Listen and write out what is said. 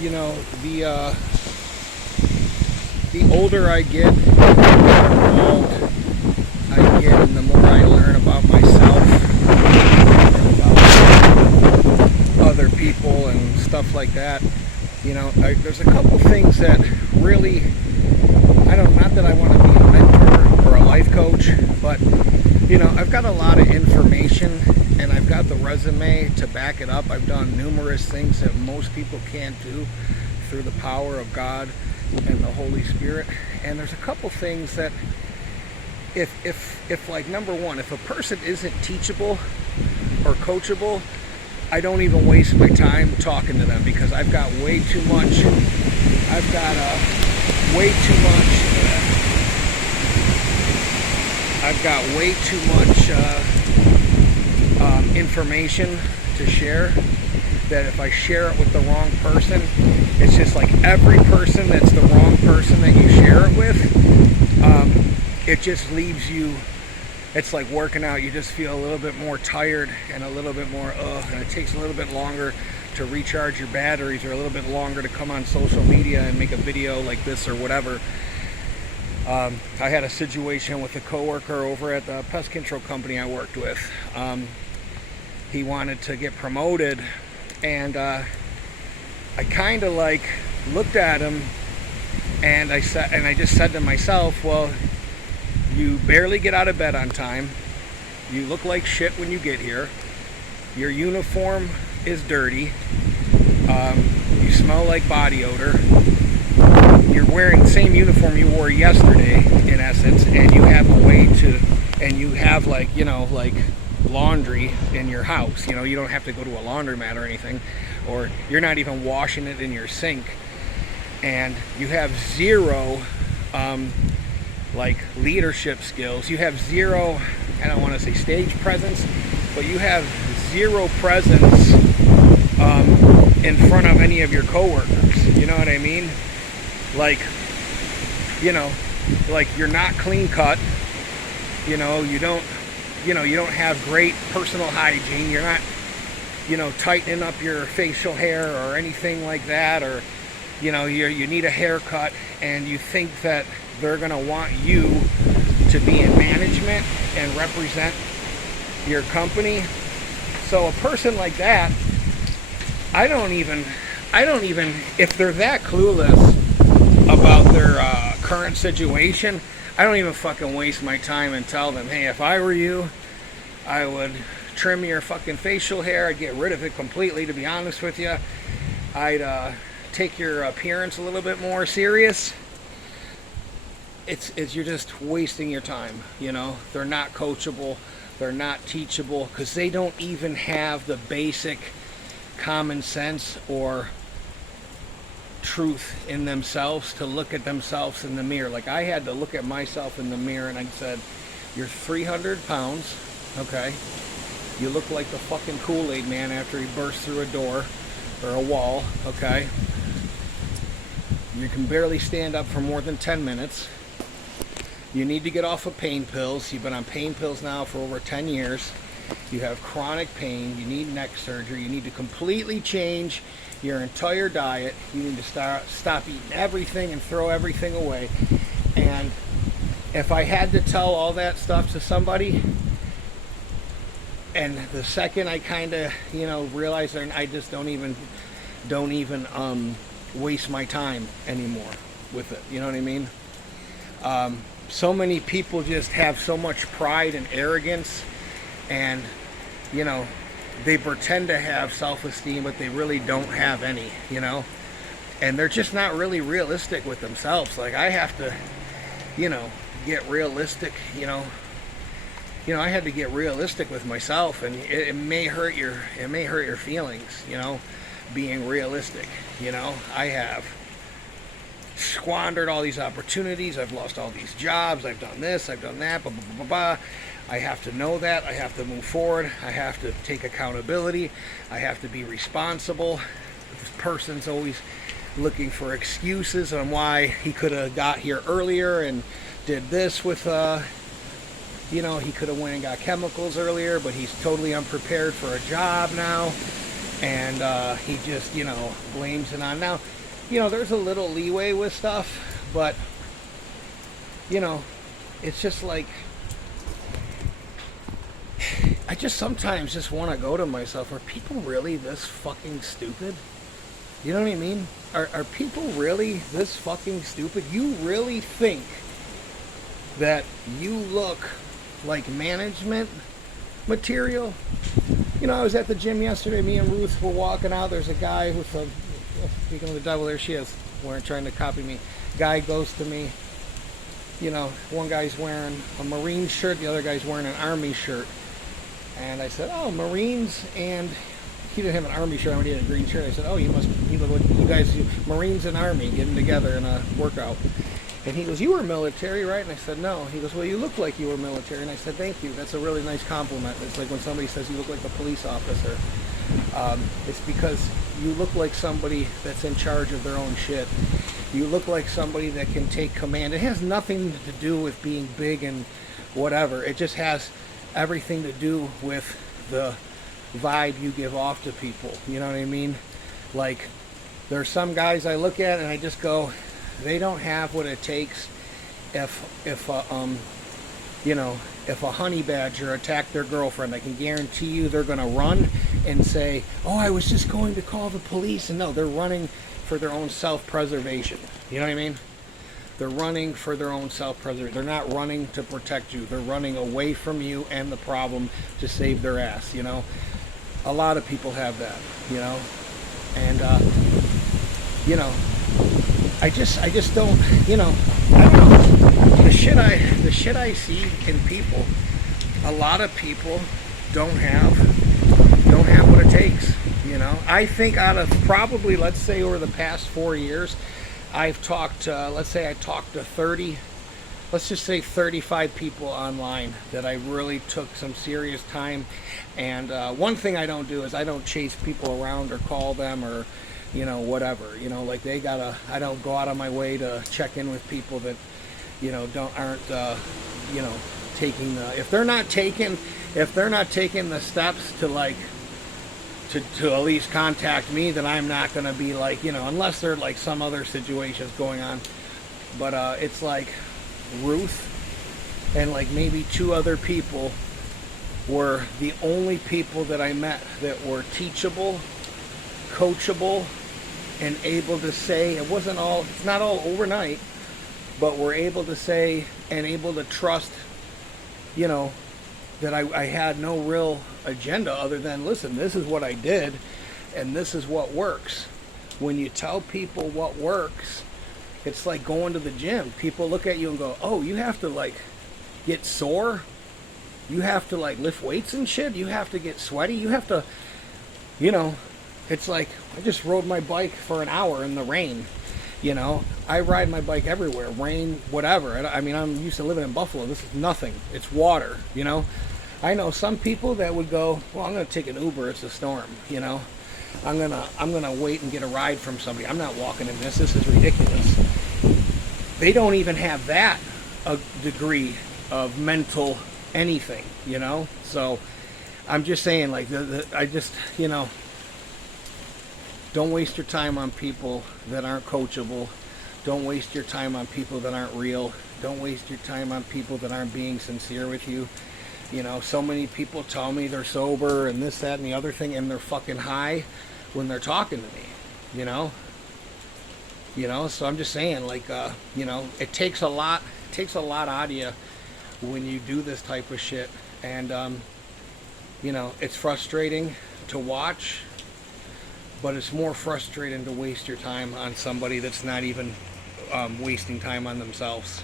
you know, the older I get, the more involved I get, and the more I learn about myself and about other people and stuff like that. There's a couple things that really, not that I want to be a mentor or a life coach, but I've got a lot of information and I've got the resume to back it up. I've done numerous things that most people can't do through the power of God and the Holy Spirit. And there's a couple things that if like, number one, if a person isn't teachable or coachable, I don't even waste my time talking to them, because I've got way too much information to share, that if I share it with the wrong person, it's just like every person that's the wrong person that you share it with, it just leaves you. It's like working out. You just feel a little bit more tired and a little bit more and it takes a little bit longer to recharge your batteries, or a little bit longer to come on social media and make a video like this or whatever. I had a situation with a coworker over at the pest control company I worked with. He wanted to get promoted, and I kind of like looked at him, and I just said to myself, well, you barely get out of bed on time. You look like shit when you get here. Your uniform is dirty. You smell like body odor. You're wearing the same uniform you wore yesterday, in essence, and you have like laundry in your house. You don't have to go to a laundromat or anything, or you're not even washing it in your sink, and you have zero like leadership skills. You have zero, I don't want to say stage presence, but you have zero presence in front of any of your coworkers. You know what I mean? Like you're not clean cut. You don't have great personal hygiene. You're not, tightening up your facial hair or anything like that, or you need a haircut, and you think that they're going to want you to be in management and represent your company. So a person like that, I don't even, if they're that clueless about their current situation, I don't even fucking waste my time and tell them, hey, if I were you, I would trim your fucking facial hair. I'd get rid of it completely, to be honest with you. I'd take your appearance a little bit more serious. It's you're just wasting your time. They're not coachable, they're not teachable, because they don't even have the basic common sense or truth in themselves to look at themselves in the mirror. Like, I had to look at myself in the mirror, and I said, you're 300 pounds, okay? You look like the fucking Kool-Aid man after he bursts through a door or a wall, okay? You can barely stand up for more than 10 minutes. You need to get off of pain pills. You've been on pain pills now for over 10 years. You have chronic pain. You need neck surgery. You need to completely change your entire diet. You need to stop eating everything and throw everything away. And if I had to tell all that stuff to somebody, and the second I kind of, realize I just don't even waste my time anymore with it. You know what I mean? So many people just have so much pride and arrogance, and they pretend to have self-esteem, but they really don't have any, and they're just not really realistic with themselves. Like, I have to, get realistic, I had to get realistic with myself, and it may hurt your feelings, being realistic. I have squandered all these opportunities. I've lost all these jobs. I've done this. I've done that. Blah, blah, blah, blah, blah. I have to know that. I have to move forward. I have to take accountability. I have to be responsible. This person's always looking for excuses on why he could have got here earlier and did this with, he could have went and got chemicals earlier, but he's totally unprepared for a job now. and he just, blames it on. Now, there's a little leeway with stuff, but, it's just like, I just sometimes just want to go to myself, are people really this fucking stupid? You know what I mean? Are people really this fucking stupid? You really think that you look like management material? I was at the gym yesterday. Me and Ruth were walking out. There's a guy with speaking of the devil, there she is, trying to copy me. Guy goes to me. One guy's wearing a Marine shirt, the other guy's wearing an Army shirt. And I said, oh, Marines, and he didn't have an Army shirt, he had a green shirt. I said, oh, you look like you guys, Marines and Army getting together in a workout. And he goes, you were military, right? And I said, no. He goes, well, you look like you were military. And I said, thank you. That's a really nice compliment. It's like when somebody says you look like a police officer. It's because you look like somebody that's in charge of their own shit. You look like somebody that can take command. It has nothing to do with being big and whatever. It just has everything to do with the vibe you give off to people. You know what I mean? Like, there's some guys I look at and I just go, they don't have what it takes. If a honey badger attacked their girlfriend, I can guarantee you they're going to run and say, oh, I was just going to call the police. And no, they're running for their own self-preservation. You know what I mean? They're running for their own self-preservation. They're not running to protect you. They're running away from you and the problem to save their ass, A lot of people have that, And, I just don't, I don't know. The shit I see in people, a lot of people don't have what it takes, I think out of probably, let's say over the past 4 years, I've talked, let's say I talked to 30, let's just say 35 people online that I really took some serious time. And one thing I don't do is I don't chase people around or call them or, whatever, like I don't go out of my way to check in with people that, aren't, taking the, if they're not taking the steps to like, to at least contact me, then I'm not going to be like, unless there's like some other situations going on. But it's like Ruth and like maybe 2 other people were the only people that I met that were teachable, coachable, and able to say, it's not all overnight, but we're able to say and able to trust, that I had no real agenda other than, listen, this is what I did and this is what works. When you tell people what works, it's like going to the gym. People look at you and go, oh, you have to like get sore? You have to like lift weights and shit? You have to get sweaty? You have to, it's like, I just rode my bike for an hour in the rain. I ride my bike everywhere, rain, whatever. I mean, I'm used to living in Buffalo. This is nothing. It's water, I know some people that would go, well, I'm going to take an Uber. It's a storm, I'm gonna wait and get a ride from somebody. I'm not walking in this. This is ridiculous. They don't even have that a degree of mental anything, So I'm just saying, like, I just, don't waste your time on people that aren't coachable. Don't waste your time on people that aren't real. Don't waste your time on people that aren't being sincere with you. So many people tell me they're sober and this, that, and the other thing, and they're fucking high when they're talking to me, so I'm just saying, like, it takes a lot out of you when you do this type of shit. And, it's frustrating to watch, but it's more frustrating to waste your time on somebody that's not even wasting time on themselves.